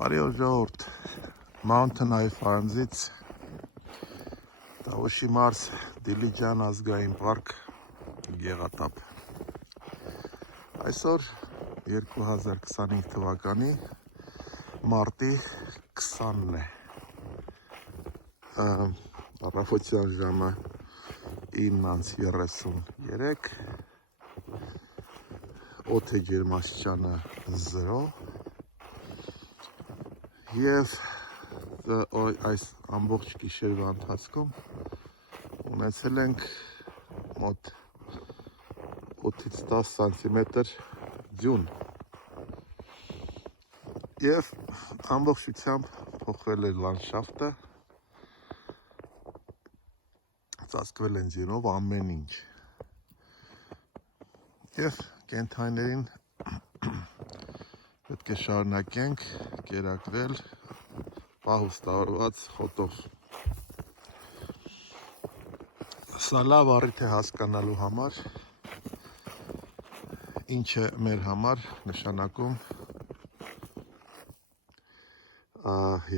Բարի օր ժողովուրդ, Mountain High Farms-ից Տավուշի մարզ Դիլիջան ազգային պարկ Գեղատապ։ Այսօր 2025 թվականի մարտի 20-ն է։ Առավոտյան ժամը 9:33, օդի ջերմաստիճանը 0 և այս ամբողջ գիշերվա ընթացքում ունեցել ենք մոտ 8-ից 10 սանտիմետր ձյուն և ամբողջությամբ փոխվել է լանդշաֆտը, ծածկվել են ձյունով ամեն ինչ և կենդանիներին պետք է շարունակենք կերակրել պահուստավորված խոտով։ Սա լավ առիթ է հասկանալու համար, ինչ է մեր համար նշանակում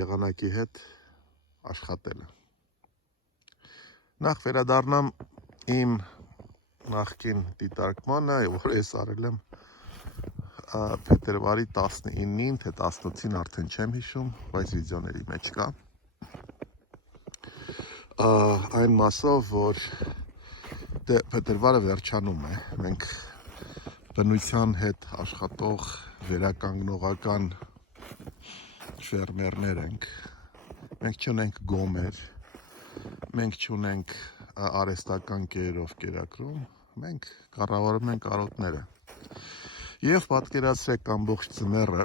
եղանակի հետ աշխատելը։ Նախ վերադառնամ իմ նախկին դիտարկմանը, որ ես արել եմ փետրվարի 19-ին, թե 18-ին արդեն չեմ հիշում, բայց վիդեոների մեջ կա։ Այն մասով, որ փետրվարը վերջանում է, մենք բնության հետ աշխատող վերականգնողական ֆերմերներ ենք, մենք չունենք գոմեր, մենք չունենք արհեստական կերերով կերակրում, մենք կառավարում ենք արոտները։ Եվ պատկերացրեք ամբողջ ձմեռը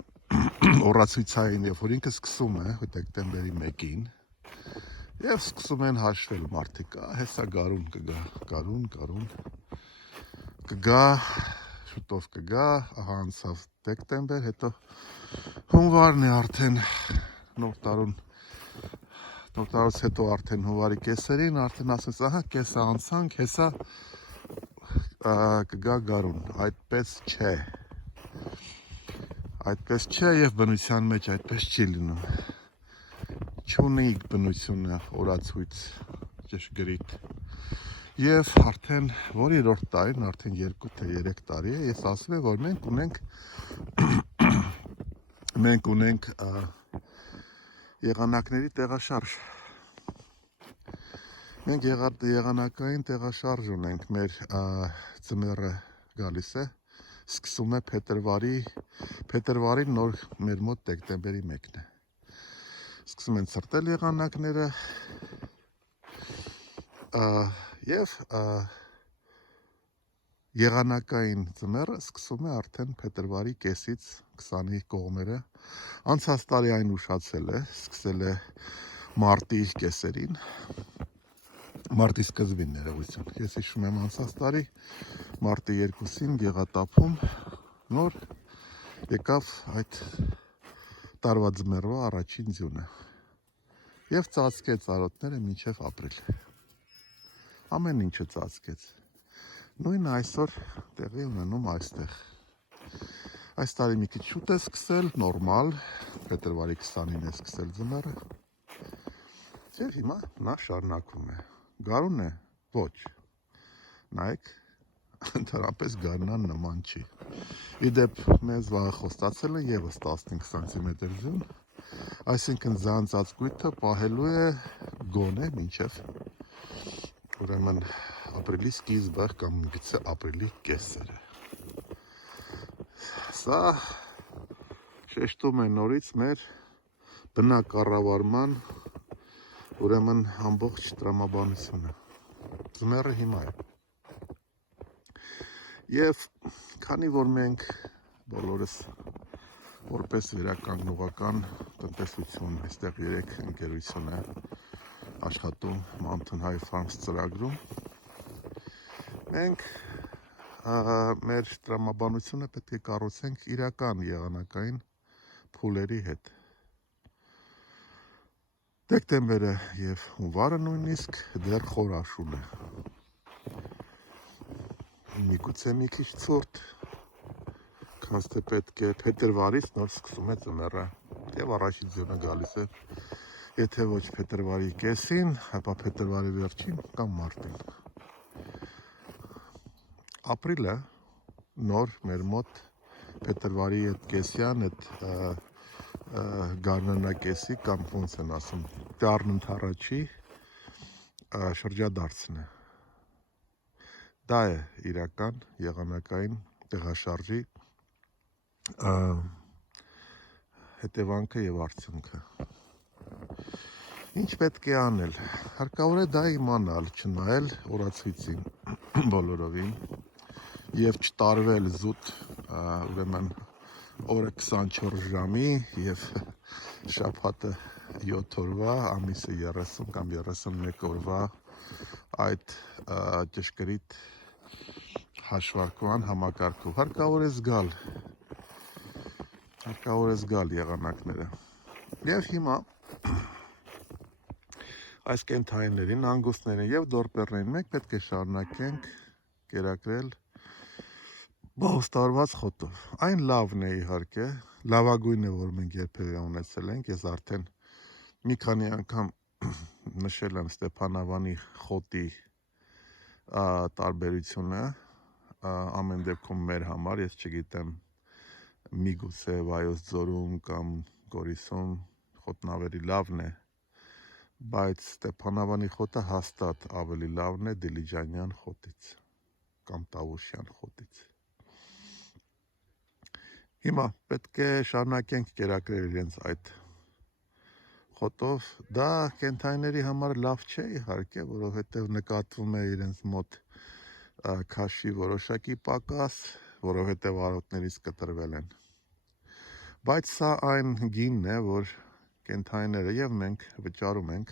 օրացույցային, երբ որ ինքը սկսում է դեկտեմբերի 1-ին, և սկսում են հաշվել մարդիկ, հեսա գարուն կգա, գարուն կգա, շուտով կգա, ահա անցավ դեկտեմբեր, հետո հունվարն է արդեն նոր տարուց հետո արդեն հունվարի կեսերին, արդեն ասես, ահա կեսը անցանք, հեսա կգա գարուն, այդպես չէ և բնության մեջ այդպես չի լինում, չունի բնությունը օրացույց ճշգրիտ և արդեն որ երրորդ տարին, արդեն 2 թե 3 տարի է, ես ասում եմ, որ մենք ունենք եղանակների տեղաշարժ, մենք եղանակային տեղաշարժ ունենք, մեր ձմեռը գալիս է, սկսում է փետրվարին նոր մեր մոտ դեկտեմբերի 1-ն է, սկսում են ցրտել եղանակները և եղանակային ձմեռը սկսում է արդեն փետրվարի կեսից 20-ի կողմերը, անցած տարի այն ուշացել է, սկսել է մարտի կեսերին, մարտի սկզբին ներողություն, ես հիշում եմ անցած տարի մարտի 2-ին Գեղատապում նոր եկավ այդ տարվա ձմեռվա առաջին ձյունը և ծածկեց արոտները մինչև ապրիլ, ամեն ինչը ծածկեց, նույնը այսօր տեղի ունենում այստեղ, այս տարի մի քիչ շուտ է սկսել, նորմալ, փետրվարի 20-ին է սկսել ձմեռը և հիմա նա շարունակվում է, գարուն է, ոչ, նայեք, ընդհանրապես գարնան նման չի, իդեպ մեզ վաղը խոստացել են ևս 15 սանտիմետր ձյուն, այսինքն ձյան ծածկույթը պահելու է գոնե մինչև ուրեմն ապրիլի սկիզբը կամ գուցե ապրիլի կեսերը, սա շեշտում է նորից մեր բնակառավարման ուրեմն ամբողջ տրամաբանությունը, ձմեռը հիմա է և քանի որ մենք բոլորս որպես վերականգնողական տնտեսություն, այստեղ 3 ընկերություն է աշխատում Mountain High Farms ծրագրում, մենք մեր տրամաբանությունը պետք է կառուցենք իրական եղանակային փուլերի հետ, դեկտեմբերը և հունվարը նույնիսկ դեռ խորաշուն է, միգուցե մի քիչ ցուրտ, քանց թե պետք է փետրվարից նոր սկսում է ձմեռը, եւ առաջին ձյունը գալիս է եթե ոչ փետրվարի կեսին, ապա փետրվարի վերջին կամ մարտին։ Ապրիլը նոր մեր մոտ փետրվարի այդ կեսյան այդ գարնանակեսի կամ ոնց են ասում դառնընթառաջի շրջադարձն է։ Դա է իրական եղանակային տեղաշարժի հետևանքը եւ արդյունքը։ Ինչ պետք է անել։ Հարկավոր է դա իմանալ, չնայել օրացույցին բոլորովին եւ չտարվել զուտ, ուրեմն օրը 24 ժամի եւ շաբաթը 7 օրվա, ամիսը 30 կամ 31 օրվա այդ ճշգրիտ հաշվարկման համակարգով։ Հարկավոր է զգալ եղանակները։ Եվ հիմա այս կենդանիներին, անգուստներին եւ դորպերներին մենք պետք է շարունակենք կերակրել բոստարված խոտով։ Այն լավն է իհարկե, լավագույնը, որ մենք երբևէ ունեցել ենք, ես արդեն մի քանի անգամ նշել եմ Ստեփանավանի խոտի տարբերությունը, ամեն դեպքում մեր համար, ես չգիտեմ, միգուցե Վայոց ձորում կամ Գորիսում խոտն ավելի լավն է, բայց Ստեփանավանի խոտը հաստատ ավելի լավն է Դիլիջանյան խոտից կամ Տավուշյան խոտից։ Հիմա պետք է շարունակենք կերակրել իրենց այդ խոտով, դա կենդանիների համար լավ չէ իհարկե, որովհետև նկատվում է իրենց մոտ քաշի որոշակի պակաս, որովհետև արոտներից կտրվել են։ Բայց սա այն գինն է, որ կենդանիները եւ մենք վճարում ենք,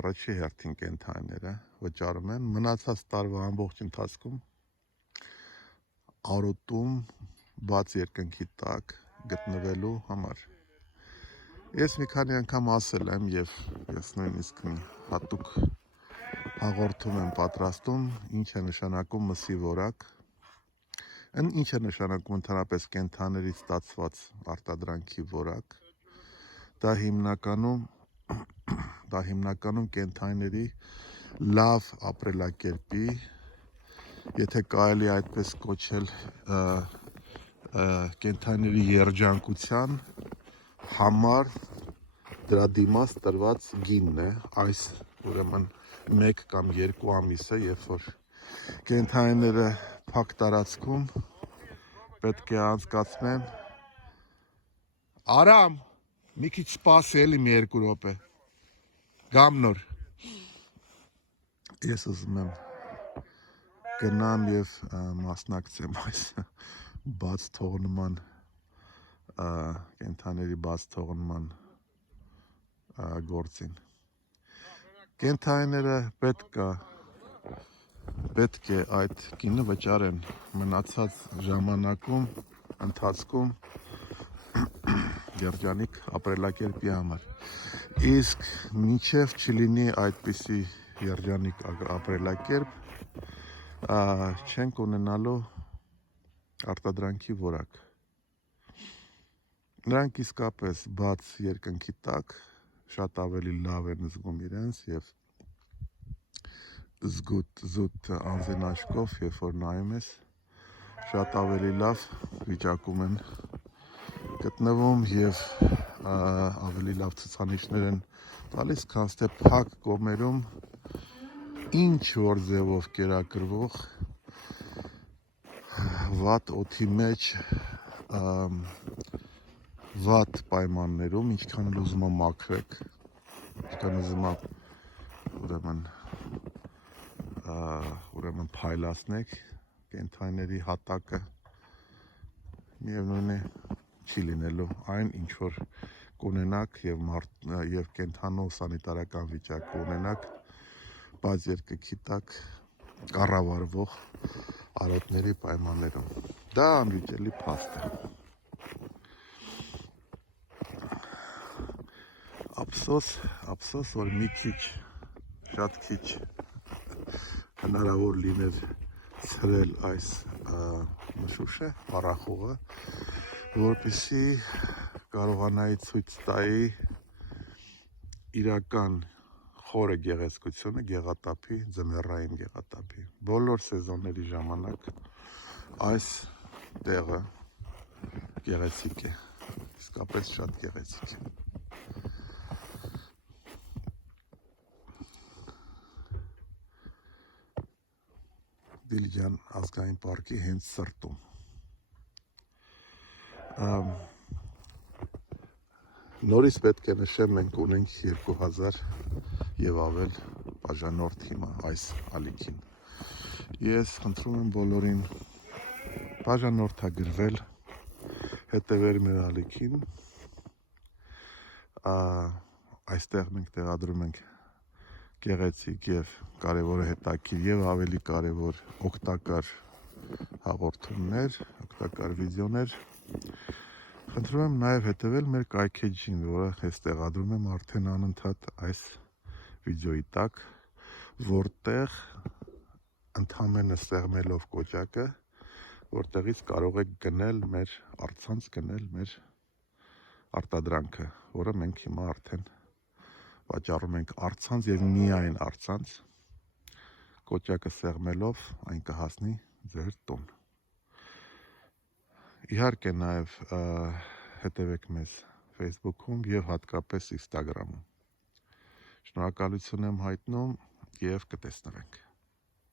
առաջի հերթին կենդանիները վճարում են մնացած տարվա ամբողջ ընթացքում արոտում բաց երկնքի տակ գտնվելու համար։ Ես մի քանի անգամ ասել եմ եւ ես նույնիսկ հատուկ հաղորդում եմ պատրաստում, ինչ է նշանակում մսի որակ, ինչ է նշանակում ընդհանրապես կենդանիներից ստացված արտադրանքի որակ։ Դա հիմնականում կենդանիների լավ ապրելակերպի, եթե կարելի այդպես կոչել, կենդանիների երջանկության համար դրա դիմաց տրված գինն է, այս ուրեմն 1 կամ 2 ամիսը, երբ որ կենդանիները փակ տարածքում պետք է անցկացնեն։ Արամ, մի քիչ սպասի էլի մի 2 րոպե։ Գամ նոր։ Ես ուզում եմ գնամ եւ մասնակցեմ այս բաց թողնման կենդանիների բաց թողնման գործին։ Կենդանիները պետք է այդ գինը վճարեն մնացած ժամանակում ընթացքում երջանիկ ապրելակերպի համար։ Իսկ մինչև չլինի այդպիսի երջանիկ ապրելակերպ, չենք ունենալու արտադրանքի որակ։ Նրանք իսկապես բաց երկնքի տակ շատ ավելի լավ են զգում իրենց եւ զուտ անձին աչքով, երբ որ նայում ես, շատ ավելի լավ վիճակում են գտնվում եւ ավելի լավ ցուցանիշներ են տալիս, քան թե փակ կողմերում ինչ որ ձևով կերակրվող վատ օդի մեջ, վատ պայմաններում, ինչքան էլ ուզում եմ մաքրեք, ինչքան ուզում եմ ուրեմն փայլացնեք կենդանիների հատակը, միևնույն է չի լինելու այն, ինչ որ կունենաք եւ կենդանու սանիտարական վիճակ ունենաք բաց երկնքի տակ կառավարվող արոտների պայմաններում։ Դա անվիճելի փաստ է։ Ափսոս, որ մի քիչ, շատ քիչ հնարավոր լիներ ցրել այս մշուշը, պարախուղը, որպեսզի կարողանայի ցույց տայի իրական խորը գեղեցկությունը գեղատափի, ձմեռային գեղատափի։ Բոլոր սեզոնների ժամանակ այս տեղը գեղեցիկ է, իսկապես շատ գեղեցիկ է։ Դիլիջան ազգային պարկի հենց սրտում։ Նորից պետք է նշեմ, մենք ունենք 2000 եւ ավել բաժանորդ հիմա այս ալիքին։ Ես խնդրում եմ բոլորին բաժանորդագրվել, հետևել մեր ալիքին։ Այստեղ մենք տեղադրում ենք գեղեցիկ եւ կարևորը հետաքրքիր եւ ավելի կարևոր օգտակար հաղորդումներ, օգտակար վիդեոներ։ Խնդրում եմ նաև հետևել մեր կայքեջին, որը ես տեղադրում եմ արդեն անընդհատ այս վիդեոյի տակ, որտեղ ընդհանրապես սեղմելով կոճակը, որտեղից կարող եք գնել մեր առցանց, գնել մեր արտադրանքը, որը մենք հիմա արդեն վաճառում ենք առցանց եւ միայն առցանց, կոճակը սեղմելով այն կհասնի ձեր տուն։ Իհարկե նաև հետևեք մեզ Facebook-ում եւ հատկապես Instagram-ում։ Շնորհակալություն եմ հայտնում եւ կտեսնվենք։